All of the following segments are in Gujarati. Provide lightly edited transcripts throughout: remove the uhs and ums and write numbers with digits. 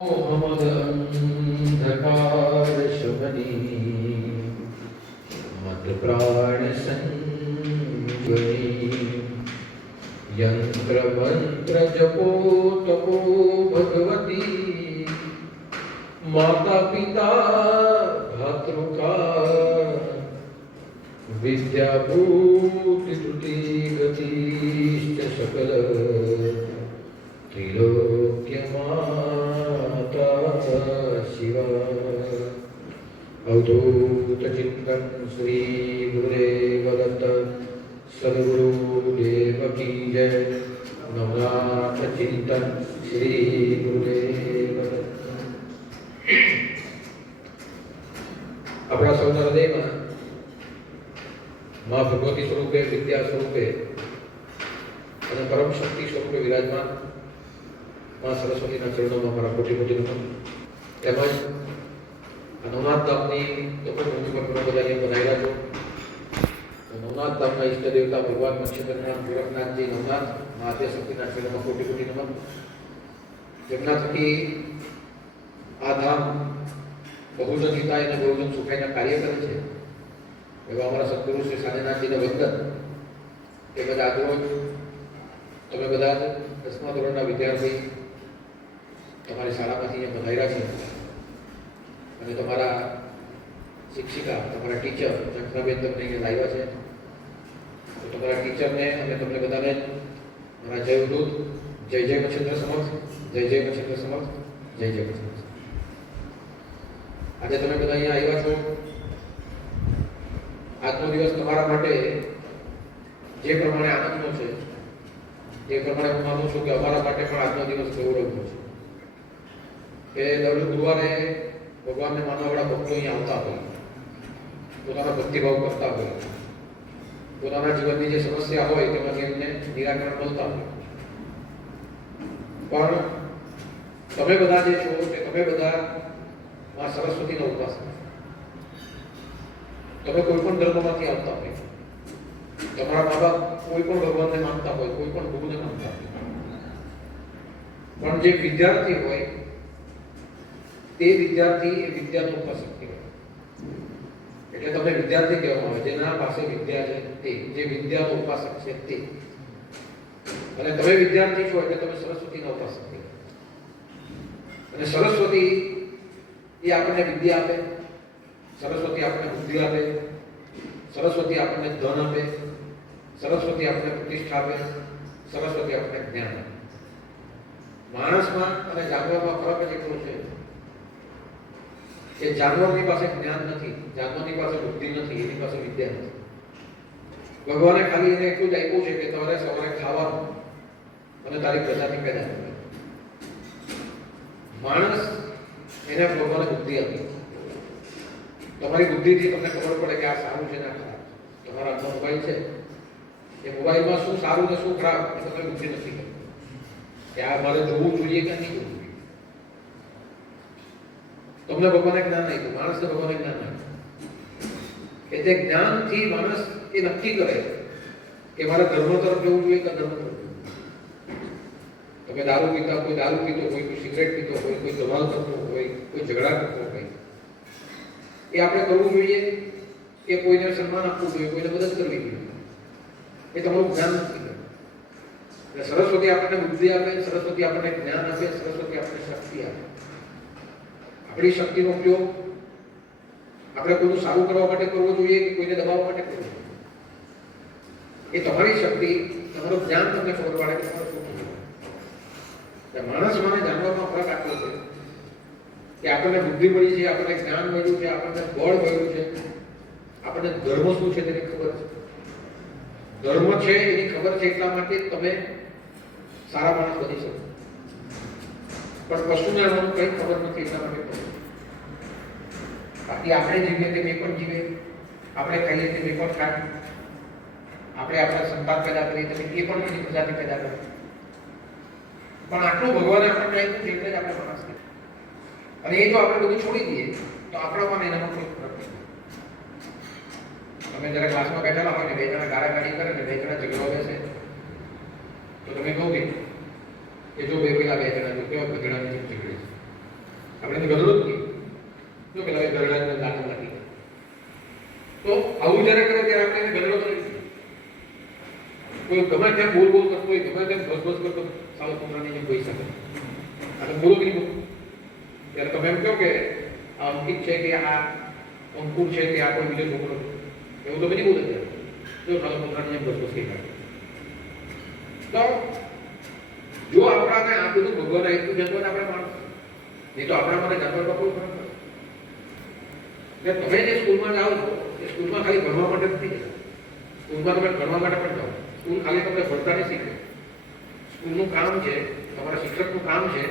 मोहम्मद अंधकार शमनी मत प्राण संजनी यंत्र मंत्र जपो तपो भगवती माता पिता भातृका विद्याभूत त्रुटि गतिश्च सकल त्रिलोक्य माता शिवा अवधूत चिंतन श्री गुरुदेव दत्त सद्गुरुदेव की जय। नवनाथ चिंतन श्री गुरुदेव दत्त। अपना सौना हृदयમાં मां भगवती स्वरूपे विद्या स्वरूपे અને પરમ શક્તિ સ્વરૂપે વિરાજમાન मां सरस्वतीના ચરણોમાં મારા કોટી કોટી નમન। તેમજ નવનાથ ધામની તપોભૂમિ પર ઘણા બધા અહીંયા બનાવેલા છો। નવનાથ ધામના ઈષ્ટ દેવતા ભગવાન મત્સ્યગણનાથ ગોરખનાથજી નવનાથ માતે શક્તિના ચરણોમાં કોટી કોટી નમન। જેમના થકી આ ધામ બહુજન હિતાય અને બહુજન સુખાયના કાર્ય કરે છે એવા અમારા સદગુરુ શ્રી સાનેનાથજીને વંદન। એ બધા આજરોજ તમે બધા 10મા ધોરણના વિદ્યાર્થી તમારી શાળામાંથી અહીંયા પધાર્યા છે અને તમારા શિક્ષિકા તમારા ટીચર ચંદ્રાબેન તમને અહીંયા લાવ્યા છે। તો તમારા ટીચરને અને તમને બધાને મારા જય વૃદ્ધ જય જય મચ્છેન્દ્ર સમર્થ જય જય મચ્છેન્દ્ર સમર્થ જય જય મચ્છેન્દ્ર। આજે તમે બધા અહીંયા આવ્યા છો। આજનો દિવસ તમારા માટે જે પ્રમાણે આનંદનો છે એ પ્રમાણે હું માનું છું કે અમારા માટે પણ આજનો દિવસ ગૌરવનો છે કે દર ગુરુવારે ભગવાનને માનવાવાળા ભક્તો અહીં આવતા હોય, પોતાનો ભક્તિભાવ કરતા હોય, પોતાના જીવનની જે સમસ્યા હોય તેમાંથી એમને નિરાકરણ મળતા હોય। પણ તમે બધા જે છો કે તમે બધા માં સરસ્વતીનો ઉપાસક, તમે કોઈ પણ ધર્મમાંથી આવતા હોય, તમારા મા બાપ કોઈ પણ ભગવાનને માનતા હોય, કોઈ પણ ગુરુને માનતા હોય, પણ જે વિદ્યાર્થી હોય તે વિદ્યાર્થી એ વિદ્યાનો ઉપાસક કહેવાય। એટલે તમને વિદ્યાર્થી કહેવામાં આવે જેના પાસે વિદ્યા છે તે, જે વિદ્યાનો ઉપાસક છે તે। અને તમે વિદ્યાર્થી છો એટલે તમે સરસ્વતીના ઉપાસક કહેવાય। અને સરસ્વતી એ આપણને વિદ્યા આપે, સરસ્વતી આપણને બુદ્ધિ આપે, સરસ્વતી આપણને ધન આપે, સરસ્વતી આપણને પ્રતિષ્ઠા આપે, સરસ્વતી આપણને જ્ઞાન આપે। માણસમાં અને જાનવરમાં ફરક જ એટલો છે કે જાનવરની પાસે જ્ઞાન નથી, જાનવરની પાસે બુદ્ધિ નથી, એની પાસે વિદ્યા નથી। ભગવાને ખાલી એને એટલું જ આપ્યું છે કે તમારે સવારે ખાવાનું અને તારી પ્રજાતિ પેદા કરવી। માણસ એને ભગવાને બુદ્ધિ આપી, તમારી બુદ્ધિથી તમને ખબર પડે કે આ સારું છે ને આ ખરાબ છે। તમારા હાથમાં મોબાઈલ છે, એ મોબાઈલમાં શું સારું ને શું ખરાબ એ તમે બુદ્ધિ નથી કરતી કે આ મારે જોવું જોઈએ કે નહીં જોવું જોઈએ। તમને ભગવાને જ્ઞાન આપ્યું, માણસને ભગવાને જ્ઞાન આપ્યું કે તે જ્ઞાનથી માણસ એ નક્કી કરે કે મારે ધર્મ તરફ જવું જોઈએ કે ધર્મ તરફ। તમે દારૂ પીતા, કોઈ દારૂ પીતો હોય, કોઈ સિગરેટ પીતો હોય, કોઈ ધમાલ કરતો હોય, કોઈ ઝઘડા કરતો હોય, એ આપણે કરવું જોઈએ કે કોઈને સન્માન આપવું જોઈએ, કોઈને મદદ કરવી જોઈએ, એ તમારું જ્ઞાન નથી કરતું। એટલે સરસ્વતી આપણને બુદ્ધિ આપે, સરસ્વતી આપણને જ્ઞાન આપે, સરસ્વતી આપણને શક્તિ આપે। આપણી શક્તિનો ઉપયોગ આપણે કોઈનું સારું કરવા માટે કરવો જોઈએ કે કોઈને દબાવવા માટે કરવો જોઈએ, એ તમારી શક્તિ, તમારું જ્ઞાન તમને ખબર પડે કે તમારું શું કરવું। માણસમાં અને જાનવરમાં ફરક આટલો છે કે આપણને બુદ્ધિ મળી છે, આપણને જ્ઞાન મળ્યું છે, આપણને બળ મળ્યું છે, આપણને ધર્મ શું છે તેની ખબર છે। ધર્મ છે એની ખબર છે એટલા માટે તમે સારા માણસ બની શકો, પણ પશુને એનું કંઈ ખબર નથી એટલા માટે પશુ। બાકી આપણે જીવીએ તે મેં પણ જીવે, આપણે ખાઈએ તે મેં પણ ખાય, આપણે આપણા સંતાન પેદા કરીએ તો એ પણ બીજી પ્રજાતિ પેદા કરે, પણ આટલું ભગવાને આપણને આપ્યું છે એટલે જ આપણે માણસ છીએ। અને એ જો આપણે બધું છોડી દઈએ તો આપણામાં એનામાં કોઈ ફરક નહીં। તમે જરા ક્લાસમાં બેઠેલા હોય ને બે જણા ગાળાગાળી કરે ને બે જણા ઝઘડો બેસે તો તમે કહો કે જો બે પેલા બે જણા જો કેવા ગધેડાની જેમ ઝઘડે છે, આપણે ગરડો જ કહીએ. જો પેલા ગરડાને દાંત નાખી તો આવું જ્યારે કરે ત્યારે આપણે એને ગરડો કરી દઈએ. કોઈ ગમે તેમ બોલ કરતો હોય, ગમે તેમ ભસભસ કરતો સાવ કુતરાની જેમ બોલી શકે. આ બોલો કે નહીં બોલો? ત્યારે તમે એમ કહો કે આ અંકિત છે કે આ અંકુર છે કે આ કોઈ બીજો છોકરો એવું તો બધી બોલે છે. જો સાવ કુતરાની જેમ ભસભસ કહી કાઢે. તો જો આપણાને આ બધું ભગવાન આપ્યું છે તો આપણે માણસ, નહીં તો આપણા માટે જાનવર પકડવું પડે. તમે જે સ્કૂલમાં જાઓ છો એ સ્કૂલમાં ખાલી ભણવા માટે નથી જતા. સ્કૂલમાં તમે ભણવા માટે પણ જાઓ. સ્કૂલ ખાલી તમને ભણતા નહીં શીખે. સ્કૂલનું કામ છે, તમારા શિક્ષકનું કામ છે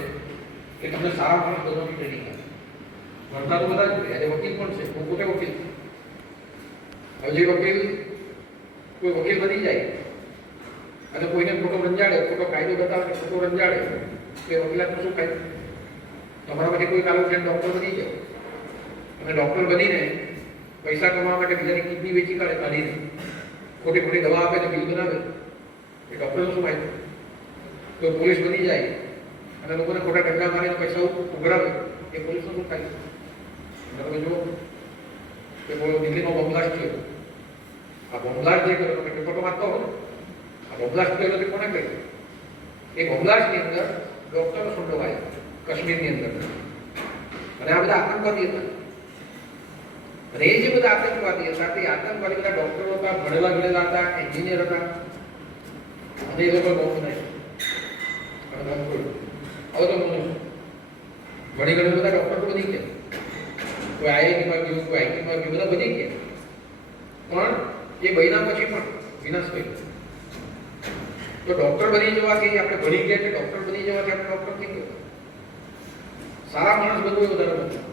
કે તમને સારા માણસ બનવાની ટ્રેનિંગ આપે. ભણતા તો બધા જ હોય. આજે વકીલ પણ છે. હું પોતે વકીલ છું. હવે જે વકીલ કોઈ વકીલ બની જાય અને કોઈને ખોટો રંજાડે, ખોટો કાયદો બતાવે, ખોટો રંજાડે, એ વકીલાતનું શું થાય? તમારામાંથી કોઈ કાલો ફ્રેન્ડ ડૉક્ટર બની જાય અને ડૉક્ટર બનીને પૈસા કમાવા માટે બીજાની કિડની વેચી કાઢીને ખોટી ખોટી દવા આપે ને બિલ બનાવે, એ ડૉક્ટરનું શું ફાયદો? કોઈ પોલીસ બની જાય અને લોકોને ખોટા ડંડા મારીને પૈસા ઉઘરાવે, એ પોલીસનું શું થાય? તમે જુઓ કે દિલ્હીનો બોમ્બ બ્લાસ્ટ થયો. આ બોમ્બ બ્લાસ્ટ જે કર્યો તમે રિપોર્ટો વાંચતો હો, આ બોમ્બ બ્લાસ્ટ કર્યો તે કોને કર્યો? એ બોમ્બ બ્લાસ્ટની અંદર ડૉક્ટરો સંડોવાયા કાશ્મીરની અંદર, અને આ બધા આતંકવાદી હતા. અને એ જે બધા આતંકવાદી હતા તે આતંકવાદી બધા ડોક્ટરો હતા, ભણેલા ગણેલા હતા, એન્જિનિયર હતા, અને એ લોકો બોમ્બ બનાવ્યો. હવે તો ઘણી ઘણી બધા ડોક્ટર બની ગયા, કોઈ આઈઆઈટીમાં ગયું, કોઈ આઈટીમાં ગયું, બધા બની ગયા. પણ એ બન્યા પછી પણ વિનાશ કર્યો. તો ડોક્ટર બની જવાથી આપણે ભણી ગયા કે ડોક્ટર બની જવાથી આપણે ડોક્ટર થઈ ગયો? સારા માણસ બનવું એ વધારે બનવું.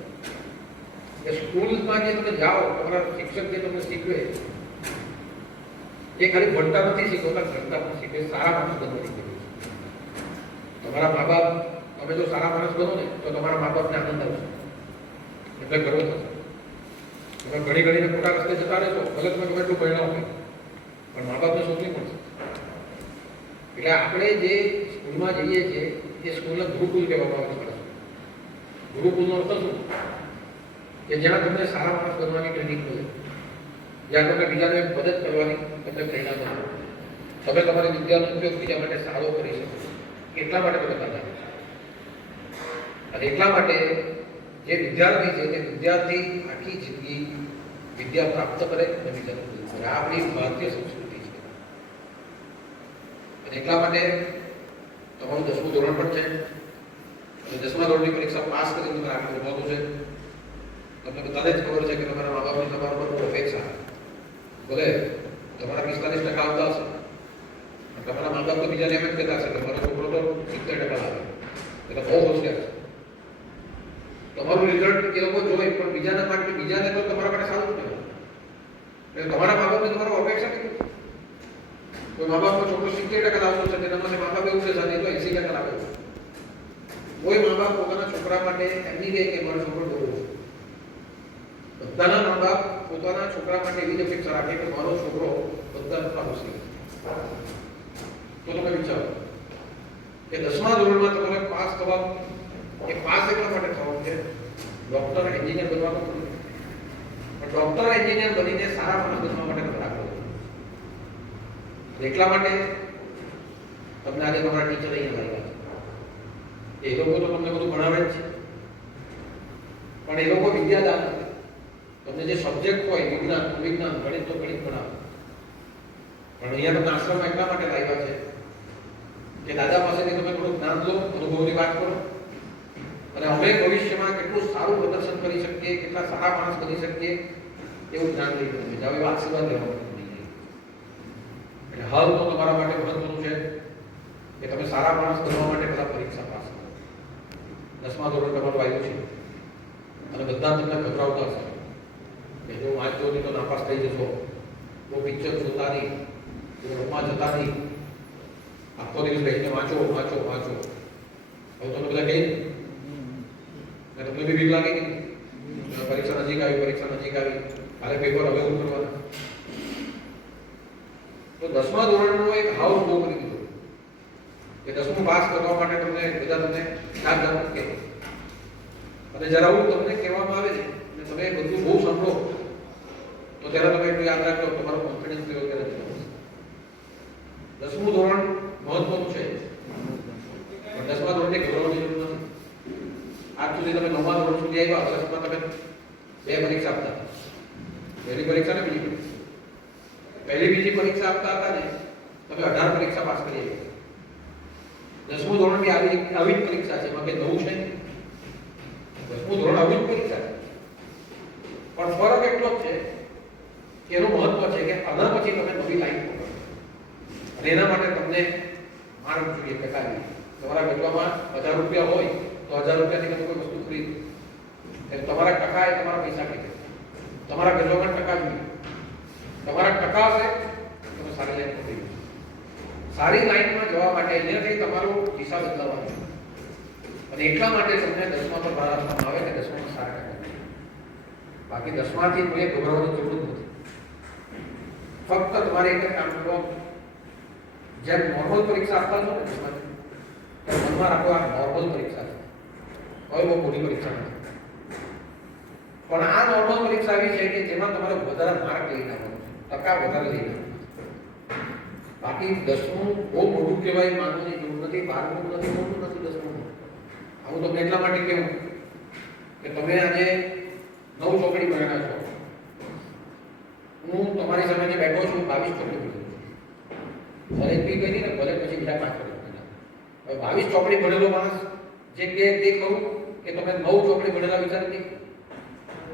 સ્કૂલમાં જે તમે જાઓ, તમારા શિક્ષક જે તમને શીખવે એ ખાલી ભણતા નથી શીખવતા, કરતા પણ શીખવે. સારા માણસ બનવાની જરૂર છે. તમારા મા બાપ, તમે જો સારા માણસ બનો ને તો તમારા મા બાપને આનંદ આવશે, એટલે ગર્વ થશે. તમે ઘણી ઘણીને ખોટા રસ્તે જતા રહેશો, ભલે તમે ગમે એટલું ભણ્યા હોય, પણ મા બાપને શોધવી પડશે. એટલે આપણે જે સ્કૂલમાં જઈએ છીએ એ સ્કૂલને ગુરુકુલ કહેવામાં આવે છે. ગુરુકુલનો અર્થ શું? કે જ્યાં તમને સારા માણસ બનવાની ટ્રેનિંગ મળે, જ્યાં તમને બીજાને મદદ કરવાની તમને પ્રેરણા મળે, તમે તમારી વિદ્યાનો ઉપયોગ બીજા માટે સારો કરી શકો. એટલા માટે તમે કરતા છો. અને એટલા માટે જે વિદ્યાર્થી છે તે વિદ્યાર્થી આખી જિંદગી વિદ્યા પ્રાપ્ત કરે અને બીજાને મદદ કરે. આ આપણી ભારતીય સંસ્કૃતિ છે. અને એટલા માટે તમારું 10મું ધોરણ પણ છે અને 10મા ધોરણની પરીક્ષા પાસ કરીને તમે આગળ વધવાનું છે. તમને બધાને જ ખબર છે કે તમારા મા બાપની તમારા પર બહુ અપેક્ષા, ભલે તમારા 45% આવતા હશે, તમારા મા બાપ તો બીજાને એમ જ કહેતા હશે કે તમારો છોકરો તો 70% આવે, એટલે બહુ હોશિયાર છે. તમારું રિઝલ્ટ એ લોકો જોઈ, પણ બીજાના માટે બીજાને તો તમારા માટે સારું જ નહીં. એટલે તમારા મા બાપને તમારો અપેક્ષા કેટલી? કોઈ મા બાપનો છોકરો 70% લાવતો છે, તેના માટે મા બાપ એવું છે સાથે તો 80% લાવે. કોઈ મા બાપ પોતાના છોકરા માટે એમ નહીં કહે કે મારો છોકરો બહુ. બધાના મા બાપ પોતાના છોકરા માટે એવી જ અપેક્ષા રાખે કે મારો છોકરો બધા કરતા હોશિયાર. તો તમે વિચારો કે 10મા ધોરણમાં તમારે પાસ થવા, એ પાસ એટલા માટે થવાનું છે ડોક્ટર એન્જિનિયર બનવાનું નથી, પણ ડોક્ટર એન્જિનિયર બનીને સારા માણસ બનવા માટે તમે રાખો. એટલા માટે તમને આજે તમારા ટીચર અહીંયા લાગ્યા છે. એ લોકો તો તમને બધું ભણાવે જ છે, પણ એ લોકો વિદ્યાદાન નથી. તમને જે સબ્જેક્ટ હોય, વિજ્ઞાન, ગણિત તો ગણિત ભણાવે. પણ અહીંયા તમને આશ્રમમાં એટલા માટે લાવ્યા છે કે દાદા પાસેથી તમે થોડું જ્ઞાન લો, અનુભવની વાત કરો, અને અમે ભવિષ્યમાં કેટલું સારું પ્રદર્શન કરી શકીએ, કેટલા સારા માણસ બની શકીએ એવું જ્ઞાન લઈ તમે જાઓ. એવા આશીર્વાદ લેવા નહીં. એટલે હાલ તો તમારા માટે મહત્વનું છે કે તમે સારા માણસ બનવા માટે પહેલા પરીક્ષા પાસ કરો. 10મા ધોરણ તમારું આવ્યું છે અને બધા તમને ગભરાવતા હશે કે જો વાંચો નહીં તો નાપાસ થઈ જશો, બહુ પિક્ચર જોતા નહીં, રમવા જતા નહીં, આખો દિવસ રહીને વાંચો વાંચો વાંચો. હવે તમે બધા કહી ને તમને બી બીક લાગે કે પરીક્ષા નજીક આવી, પરીક્ષા નજીક આવી, કાલે પેપર હવે એવું કરવાના. તો 10મા ધોરણનો એક હાઉસ બહુ કરી દીધો કે 10મું પાસ કરવા માટે તમને બધા તમને 4 જણ કે અને જરા આવું તમને કહેવામાં આવે છે અને તમે બધું બહુ સાંભળો તો ત્યારે તમે એટલું યાદ રાખજો તમારો કોન્ફિડન્સ લેવલ ત્યારે જતો હશે. 10મું ધોરણ મહત્વનું છે પણ 10મા ધોરણને ગભરાવાની જરૂર નથી. આજ સુધી તમે 9મા ધોરણ સુધી આવ્યા, વર્ષમાં તમે 2 પરીક્ષા આપતા હતા. પહેલી પરીક્ષા ને બીજી પરીક્ષા. પહેલી બીજી પરીક્ષા આપતા હતા ને તમે 18 પરીક્ષા પાસ કરી આવ્યા. 10મું ધોરણ બી આવી જ પરીક્ષા છે, એમાં કંઈ નવું છે. 10મું ધોરણ આવી જ પરીક્ષા છે પણ ફરક એટલો જ છે કે એનું મહત્વ છે કે આના પછી તમે નવી લાઈન પકડો અને એના માટે તમને માર્ગ જોઈએ, ટકા જોઈએ. તમારા ગજવામાં 1000 રૂપિયા હોય તો 1000 રૂપિયાથી તમે કોઈ વસ્તુ ખરીદો. તમારા ટકા એ તમારા પૈસા કહેવાય. તમારા ગજવામાં ટકા જોઈએ. તમારા ટકા હશે તમે સારી લાઈન પકડી. સારી લાઈનમાં જવા માટે અહીંયાથી તમારો દિશા બદલાવાનો અને એટલા માટે તમને 10મા પર ભાર આપવામાં આવે કે 10મામાં સારા ટકા. બાકી 10માથી કોઈ ગભરાવાની જરૂર નથી. ફક્ત તમારે એક કામ કરવાનું, જેમ નોર્મલ પરીક્ષા આપતા છો ને 10માથી, તો મનમાં રાખો આ નોર્મલ પરીક્ષા છે, હવે બહુ મોટી પરીક્ષા નથી. પણ આ નોર્મલ પરીક્ષા એવી છે કે જેમાં તમારે વધારે માર્ક લઈને આવવાનું છે, ટકા વધારે લઈને આવવાનું. બાકી 10મું બહુ મોટું કહેવાય માનવાની જરૂર નથી. 12મું નથી મોટું, નથી 10મું. હું તમને એટલા માટે કહું કે તમે આજે 9 ચોપડી ભણ્યા છો. હું તમારી સામે જે બેઠો છું 22 ચોપડી ભણ્યો છું. ભલે બી કરી ને ભલે પછી બીજા 5 ચોપડી ભણ્યા. હવે 22 ચોપડી ભણેલો માણસ જે કે તે કહું કે તમે 9 ચોપડી ભણેલા વિચાર નથી.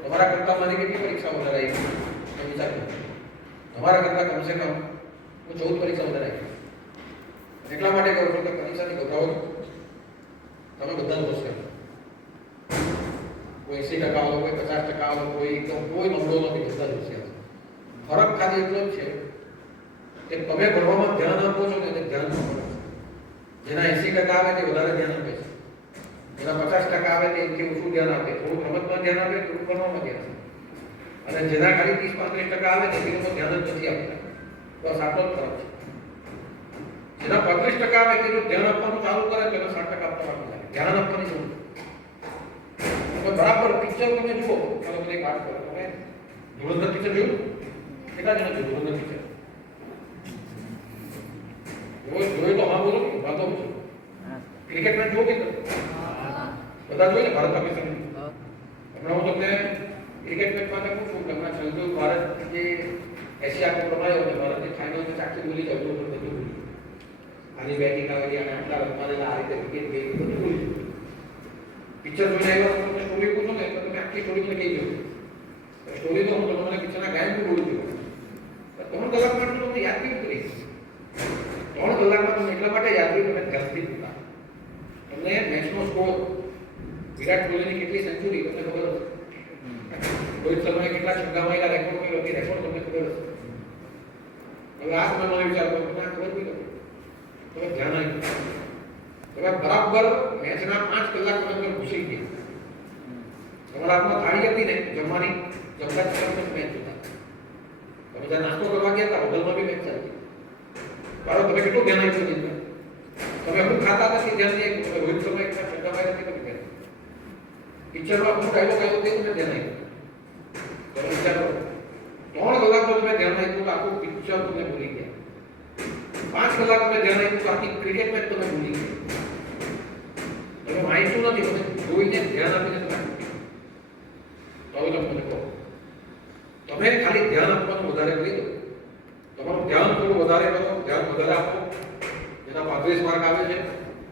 તમારા કરતા મારી કેટલી પરીક્ષા વધારે આવી તમે વિચાર કરો. તમારા કરતા કમસે કમ હું 14 પરીક્ષા વધારે આવી. એટલા માટે કહું છું કે પરીક્ષાથી ગભરાવો. તમે બધાનું હોશિયાર. કોઈ 80% વાળો, કોઈ 50% વાળો, કોઈ નબળો નથી, બધા જ હોશિયાર. ફરક ખાલી એટલો જ છે કે તમે ભણવામાં ધ્યાન આપો છો ને તે ધ્યાન આપો છો. જેના 80% આવે તે વધારે ધ્યાન આપે છે. જેના 50% આવે તે એનાથી ઓછું ધ્યાન આપે. થોડું રમતમાં ધ્યાન આપે, થોડું ભણવામાં ધ્યાન આપે. અને જેના ખાલી 30-35% આવે તે લોકો ધ્યાન જ નથી આપતા. બસ આટલો જ ફરક છે. જેના 35% આવે તે ધ્યાન આપવાનું ચાલુ કરે તો 60% આપતા રાખવું જાય. ધ્યાન આપવાની જરૂર. તમે બરાબર પિક્ચર તમે જુઓ, ચાલો મને એક વાત કરો. તમે ધુરંધર પિક્ચર જોયું? કેટલા જણા જોયું ધુરંધર પિક્ચર? જોયું તો હા બોલો ને, વાતો પૂછો. ક્રિકેટ મેચ જોવો કે બધા જોઈએ ને? ભારત પાકિસ્તાન. હમણાં હું તમને ક્રિકેટ મેચ માટે પૂછું કે હમણાં છેલ્લું ભારત જે એશિયા કપ રમાયો અને ભારતની ફાઇનલ મેચ આખી ભૂલી જાય, બધું ભૂલી. આની બેટિંગ આવેલી અને આટલા રમવાના આ રીતે ક્રિકેટ ગઈ બધું ભૂલી. પિક્ચર જોઈને આવ્યા તો તમે સ્ટોરી પૂછો ને તો તમે આખી સ્ટોરી મને કહી દો. સ્ટોરી તો હું તમને પિક્ચરના ગાયન બી બોલું છું. 3 કલાકમાં તો તમને યાદ કેવી કરી? 3 કલાકમાં તમે એટલા માટે યાદ કર્યું તમે ધ્યાનથી જોતા. તમને મેચનો સ્કોર, વિરાટ કોહલીની કેટલી સેન્ચુરી તમને ખબર હશે. રોહિત શર્માએ કેટલા છગ્ગા માર્યા, રેકોર્ડ કર્યો કે રેકોર્ડ તમને ખબર હશે. હવે આ સમયમાં વિચાર કરો તમને આ ખબર પડી ગઈ. તમે ધ્યાન આપ્યું. તમે બરાબર મેચના 5 કલાક તમે ઘૂસી ગયા. તમારા હાથમાં થાળી હતી ને જમવાની, જમતા તમે મેચ જોતા. તમે જ્યાં નાસ્તો કરવા ગયા હતા હોટલમાં બી મેચ ચાલતી. બરાબર તમે કેટલું ધ્યાન આપ્યું છે? તમે હું ખાતા નથી ધ્યાન નહીં આપ્યું. રોહિત શર્મા એટલા છગ્ગા માર્યા નથી તમે ધ્યાન. પિક્ચરમાં હું ડાયલોગ આવ્યો તે તમે ધ્યાન આપ્યું. તમે વિચાર કરો 3 કલાક તો તમે ધ્યાન આપ્યું તો આખું પિક્ચર તમે ભૂલી ગયા. 5 કલાક તમે ધ્યાન આપ્યું તો આખી ક્રિકેટ મેચ તમે ભૂલી ગયા. તમે માહિતી નથી, તમે જોઈને ધ્યાન આપીને તમે તો તમને કહો તમે ખાલી ધ્યાન આપવાનું વધારે કરી દો. તમારું ધ્યાન થોડું વધારે કરો, ધ્યાન વધારે આપો. જેના 35 માર્ક આવે છે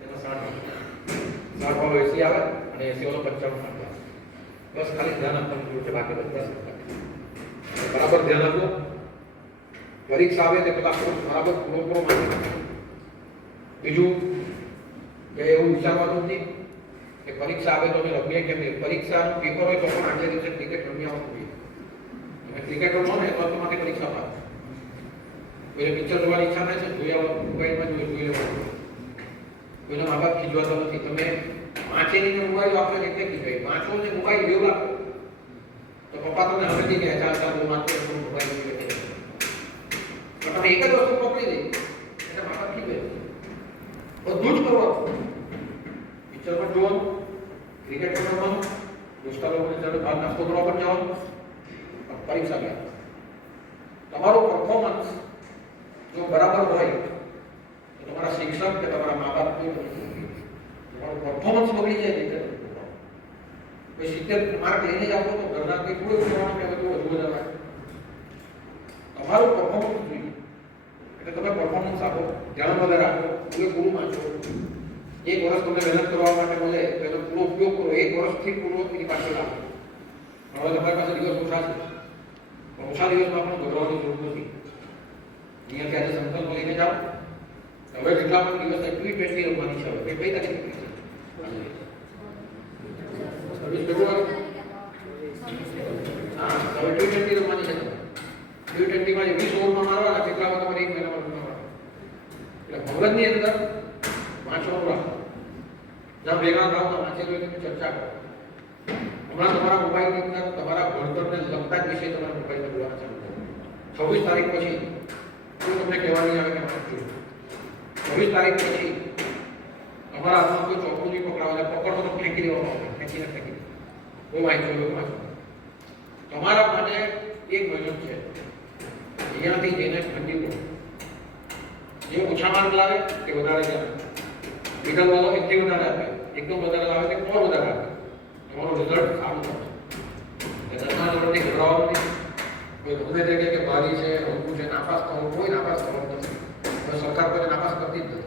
એના 60 વાળો 80 આવે અને 80 વાળો 55 માર્ક આવે. બસ ખાલી ધ્યાન આપવાનું જરૂર છે, બાકી બધા બરાબર ધ્યાન આપો. પરીક્ષા આવે તે પેલા બરાબર પૂરો માર્ક. બીજું કે એવું વિચારવાનું નથી કે પરીક્ષા આવે તો અમે રમીએ કેમ નહીં. પરીક્ષાનું પેપર હોય તો પણ આગલે દિવસે ક્રિકેટ રમી આવવાનું જોઈએ. તમે ક્રિકેટ રમો ને તો તમારી પરીક્ષા પાસ. કોઈને પિક્ચર જોવાની ઈચ્છા થાય છે, જોઈ આવવાનું, મોબાઈલમાં જોઈ લેવાનું. કોઈના મા બાપ ખીજવાતા નથી. તમે વાંચેલી મોબાઈલ વાપરો એટલે ખીજવાય. વાંચો ને મોબાઈલ લેવું રાખો તો પપ્પા તમને હવેથી કહે ચાલ વાંચો મોબાઈલ લઈ લે. પણ તમે એક જ વસ્તુ પકડી દે એટલે મા બાપ ખીજવાય. બધું જ કરવાનું. પિક્ચર પણ જોવાનું, ક્રિકેટ પણ રમવાનું, દોસ્તા લોકોની સાથે બહાર નાસ્તો કરવા પણ જવાનું, પરીક્ષા લે. તમારું પરફોર્મન્સ જો બરાબર હોય તો તમારા શિક્ષક કે તમારા મા બાપ તમારું પરફોર્મન્સ બગડી જાય નહીં. કોઈ 70 માર્ક લઈને જ આવતો તો ઘરના કંઈ થોડું કહેવાનું કે બધું વધુ વધારે તમારું પરફોર્મન્સ જોઈએ. એટલે તમે પરફોર્મન્સ આપો, ધ્યાન વધારે આપો, પૂરેપૂરું વાંચો. 1 વર્ષ તમને મહેનત કરવા માટે મળે તો એનો પૂરો ઉપયોગ કરો. 1 વર્ષથી પૂરો એની પાછળ આપો. હવે તમારી પાસે દિવસ ઓછા છે, પણ ઓછા દિવસમાં પણ ગભરાવાની જરૂર નથી. અહીંયાથી આજે સંકલ્પ લઈને જાઓ. હવે જેટલા પણ દિવસ T20 રમવાની છે. હવે કઈ તારીખ છે? 26 ફેબ્રુઆરી. હા, હવે T20 રમવાની છે. T20 માં 20 ઓવરમાં મારવાના, કેટલામાં તમારે 1 મહિનામાં રમવાના. એટલે ભગવાનની અંદર વાંચવાનું રાખો. જ્યાં ભેગા થાવ તો વાંચેલું એની ચર્ચા કરો. હમણાં તમારા મોબાઈલની અંદર તમારા ભણતરને લગતા જ વિશે તમારા મોબાઈલમાં જોવાના ચાલુ કરો. 26 તારીખ પછી કોઈ તમને કહેવાની આવે કે વાંચ્યું. 26 તારીખ પછી તમારા હાથમાં કોઈ ચોપડું નહીં પકડાવે, પકડો તો ફેંકી દેવામાં આવે, ફેંકી દેવું. હું વાંચું. તમારા માટે 1 મહિનો છે. અહીંયાથી જઈને ઠંડી પડે. જે ઓછા માર્ક લાવે તે વધારે જાય. મિડલ વાળો એકથી વધારે આપે, એકદમ વધારે લાવે તે પણ વધારે આપે. તમારું રિઝલ્ટ સારું થશે. દસમા ધોરણથી ગભરાવાનું નહીં. કોઈ ગમે તે કે ભારી છે, હલકું છે, નાપાસ થવું, કોઈ નાપાસ થવાનું નથી. હવે સરકાર કોઈ નાપાસ કરતી જ નથી.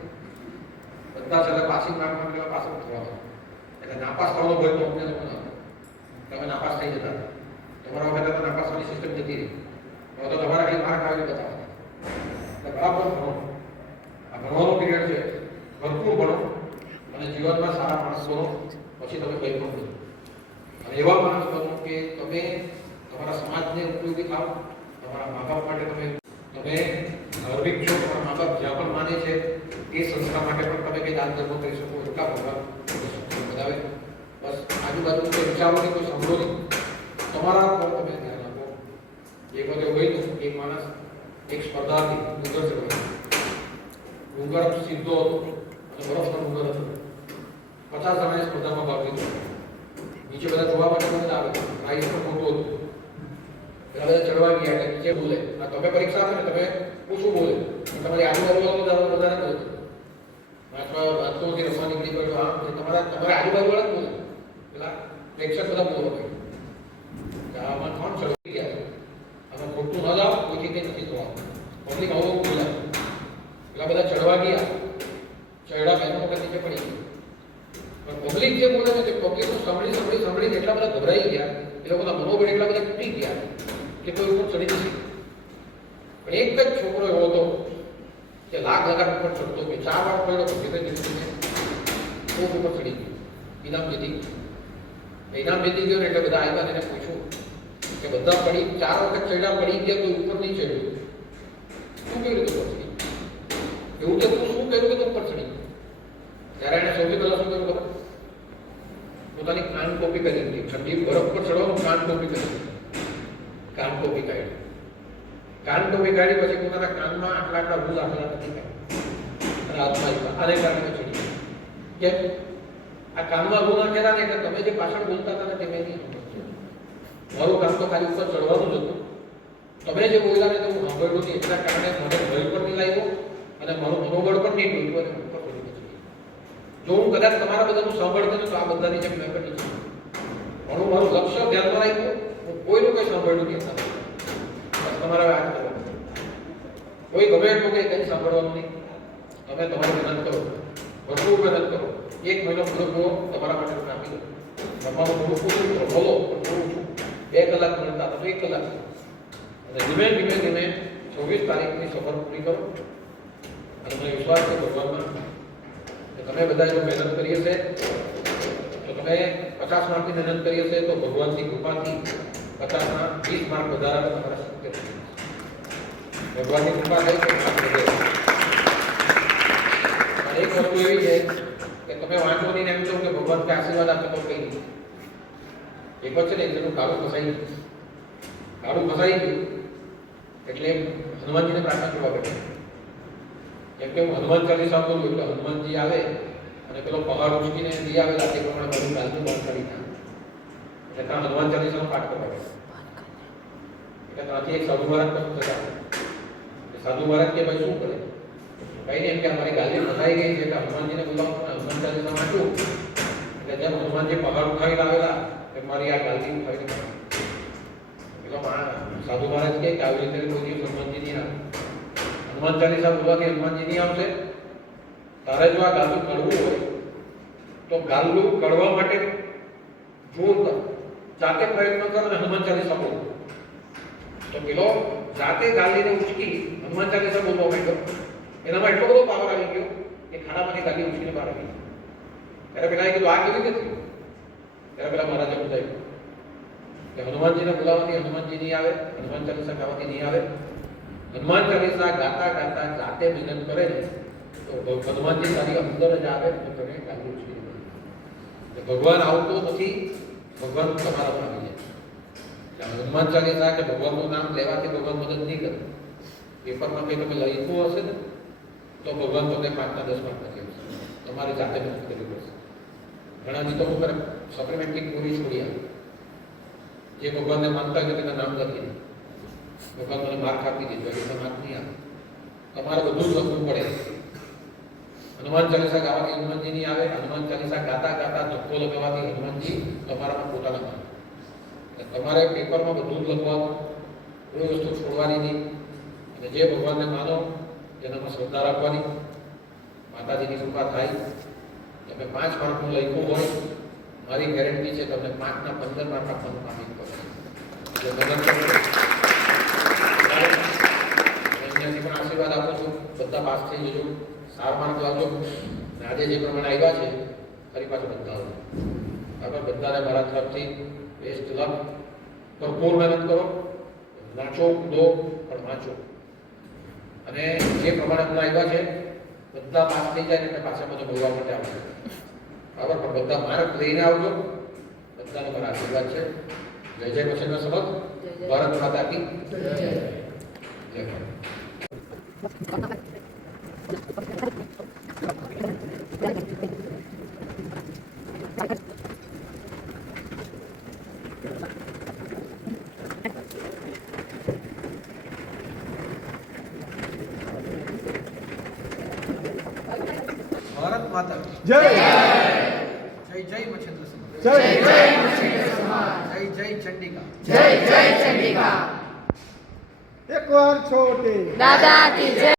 બધા છેલ્લે પાસિંગ માર્ક માટે પાસ થવાનું. એટલે નાપાસ થવાનો ભય તો અમને લોકો નથી. તમે નાપાસ થઈ જતા. તમારા વખતે તો નાપાસની સિસ્ટમ જતી રહી. હવે તો તમારા કઈ માર્ક આવીને બતાવવા. એટલે બરાબર ભણો. આ ભણવાનો પીરિયડ છે. ભરપૂર ભણો અને જીવનમાં સારા માણસ બનો. પછી તમે કંઈ પણ બનો. અને એવા માણસ બનો કે તમે તમારા સમાજને ઉપયોગી થાવ. તમારા મા બાપ માટે તમે ધાર્મિક છો. તમારા મા બાપ જ્યાં પણ માને છે એ સંસ્થા માટે પણ તમે કંઈ દાન ધર્મ કરી શકો. એટલા ભગવાન બતાવે. બસ આજુબાજુ કોઈ વિચારો નહીં, કોઈ સાંભળો નહીં. તમારા પર તમે ધ્યાન આપો. એક વખતે હોય તો એક માણસ એક સ્પર્ધાથી ડુંગર ચડ્યો. ડુંગર સીધો હતો અને બરફનો ડુંગર હતો. 50 જણાએ સ્પર્ધામાં ભાગ લીધો. નીચે બધા જોવા માટે બધા આવે. પ્રાઇઝ પણ મોટું હતું. પેલા બધા ચડવા ગયા એટલે નીચે બોલે. તમે પરીક્ષા આપો ને તમે ઓછું બોલે. તમારી આજુબાજુ વધારે બોલે. વાંચવાથી રસવા નીકળી પડ્યો. હા, તમારા આજુબાજુ વાળા જ બોલે. પેલા પ્રેક્ષક બધા બોલો. આમાં કોણ ચડવી ગયા? આમાં ખોટું ન જાઓ, કોઈથી કંઈ નથી થવાનું. પબ્લિક આવું બોલે. પેલા બધા ચડવા ગયા. ચડ્યા પહેલો વખત નીચે પડી ગયું. પણ પબ્લિક જે બોલે છે તે પબ્લિકનું સાંભળીને એટલા બધા ગભરાઈ ગયા. એ લોકોના મનોબળ એટલા બધા તૂટી ગયા કે કોઈ ઉપર ચડી નથી. પણ એક જ છોકરો એવો હતો કે લાખ ઉપર ચડતો કે 4 વાર પડ્યો તો ધીરે ધીરે ઉપર ચડી ગયો. ઇનામ જીતી ગયો ને એટલે બધા આવ્યા એને પૂછ્યું કે બધા પડી 4 વખત ચડ્યા, પડી ગયા, કોઈ ઉપર નહીં ચડ્યું. શું કેવી રીતે ઉપર ચડી? એવું કે તું શું કર્યું કે તું ઉપર ચડી? ત્યારે એને સૌથી પહેલા શું કર્યું ખબર? પોતાની કાન ટોપી કરી દીધી. ઠંડી બરફ પર ચડવાનું કાન ટોપી કરી દીધી. કાન ટોપી કાઢી. કાન ટોપી કાઢી પછી પોતાના કાનમાં આટલા રૂલ આટલા નથી કાઢ્યા અને હાથમાં આને કારણે ચડી. કેમ? આ કાનમાં રૂલ નાખેલા ને એટલે તમે જે પાછળ બોલતા હતા ને તે મેં નહીં સમજ્યું. મારું કામ તો ખાલી ઉપર ચડવાનું જ હતું. તમે જે બોલ્યા ને તે હું સાંભળ્યું નહીં. એટલા કારણે મને ભય પણ નહીં લાગ્યો અને મારું મનોબળ પણ નહીં ડૂબ્યું અને ઉપર ચડી ગયું. જો હું કદાચ તમારા બધાનું સાંભળતો ને તો આ બધાની જેમ મેં પણ નહીં. મારું લક્ષ્ય ધ્યાનમાં રાખ્યું. હું કોઈનું કંઈ સાંભળ્યું નહીં. બસ તમારે વાત કરવાનું. કોઈ ગમે એટલું કંઈ સાંભળવાનું નહીં. તમે તમારી મહેનત કરો, ભરપૂર મહેનત કરો. 1 મહિનો પૂરો તમારા માટે આપી દો. રમવાનું થોડું પૂરું કરો, બોલો પણ થોડું છું. 2 કલાક ભણતા તો 1 કલાક. અને ધીમે ધીમે 26 તારીખની સફર પૂરી કરો. અને મને વિશ્વાસ છે ભગવાનમાં કે તમે બધા જો મહેનત કરી હશે તો તમે 50 માર્કની મહેનત કરી હશે તો ભગવાનની કૃપાથી 50ના 20 માર્ક વધારે તમારા શક્ય છે. ભગવાનની કૃપા થઈ કે એક વસ્તુ એવી છે કે તમે વાંચો નહીં એમ છો કે ભગવાન કે આશીર્વાદ આપે તો કઈ નહીં. એક વખત છે ને એનું કાળું ફસાઈ ગયું. એટલે હનુમાનજીને પ્રાર્થના કરવા પડે. કેમ કે હું હનુમાન ચાલીસા બોલું એટલે હનુમાનજી આવે અને પેલો પહાડ ઉચકીને લઈ આવે તે પ્રમાણે મારું ગાલનું બળ કાઢી નાખે. એટલે ત્યાં હનુમાન ચાલીસાનો પાઠ કરવાનો. એટલે ત્યાંથી એક સાધુ મહારાજ પણ થતા. સાધુ મહારાજ કે ભાઈ શું કરે? કઈ નહીં, એમ કે અમારી ગાલી ફસાઈ ગઈ છે કે હનુમાનજીને બોલાવો, હનુમાન ચાલીસા વાંચું. એટલે જેમ હનુમાનજી પહાડ ઉઠાવી લાવેલા એમ મારી આ ગાલી ઉઠાવીને પેલો સાધુ મહારાજ કે આવી રીતે કોઈ દિવસ હનુમાનજી નહીં આવે. હનુમાન ચાલીસા બોલવાથી હનુમાનજી નહીં આવશે. તારે જો આ ગાલું કડવું હોય તો ગાલું કડવા માટે જોર કર, જાતે પ્રયત્ન કર અને હનુમાન ચાલીસા બોલ. તો પેલો જાતે ગાલીને ઉચકી હનુમાન ચાલીસા બોલવા માંડ્યો. એનામાં એટલો બધો પાવર આવી ગયો કે ખાડામાંથી ગાલી ઉચકીને બહાર આવી. ત્યારે પેલા કીધું આ કેવી રીતે થયું? ત્યારે પેલા મહારાજે સમજાવ્યું કે હનુમાનજીને બોલાવવાથી હનુમાનજી નહીં આવે, હનુમાન ચાલીસા ગાવાથી નહીં આવે. હનુમાન ચાલીસા ગાતા ગાતા જાતે મહેનત કરે ને તો હનુમાનજી તારી અંદર જ આવે તો તને ગાલી ઉચકી દે. ભગવાન આવતો નથી, ભગવાન તમારામાં આવી જાય. હનુમાન ચાલીસા કે ભગવાનનું નામ લેવાથી ભગવાન મદદ નહીં કરે. પેપરમાં કંઈ તમે લખ્યું હશે ને તો ભગવાન તમને 5 ના 10 માર્ક નથી આપશે. તમારે જાતે મહેનત કરવી પડશે. ઘણા તો શું કરે, સપ્લિમેન્ટરી પૂરી છોડી આવે. જે ભગવાનને માનતા હોય તેના નામ લખી દે. ભગવાન મને માર્ક આપી દીધો એટલે માર્ક નહીં આવે. તમારે બધું જ લખવું પડે. હનુમાન ચાલીસા ગાવાથી હનુમાનજી નહીં આવે. હનુમાન ચાલીસા ગાતા ગાતા ધક્કો લગાવવાથી હનુમાનજી તમારામાં પોતાના માને. તમારે પેપરમાં બધું જ લખવાનું, કોઈ વસ્તુ છોડવાની નહીં. અને જે ભગવાનને માનો તેનામાં શ્રદ્ધા રાખવાની. માતાજીની કૃપા થાય. તમે 5 માર્કનું લખ્યું હોય, મારી ગેરંટી છે તમને 5 ના 15 માર્ક આપવાનું કામ કરશે. એટલે મદદ કરજો. અહીંયાથી પણ આશીર્વાદ આપું છું, બધા પાસ થઈ જજો, 4 માર્ક લાવજો. અને આજે જે પ્રમાણે આવ્યા છે ફરી પાછું બધા આવજો. બરાબર, બધાને મારા તરફથી બેસ્ટ લક. ભરપૂર મહેનત કરો, નાચો કૂદો પણ વાંચો. અને જે પ્રમાણે બધા આવ્યા છે બધા પાસ થઈ જાય એટલે પાછા બધું બોલવા માટે આવશે. બરાબર, પણ બધા માર્ક લઈને આવજો. બધાનો મારા આશીર્વાદ છે. જય જય વસંત સમત. ભારત માતા કી જય. ભારત માતા જય જય જય મચ્છેન્દ્ર સમાજ. જય જય મચ્છેન્દ્ર સમાજ. જય જય ચંડિકા. જય જય ચંડિકા. એક વાર છોટે દાદા કી જય.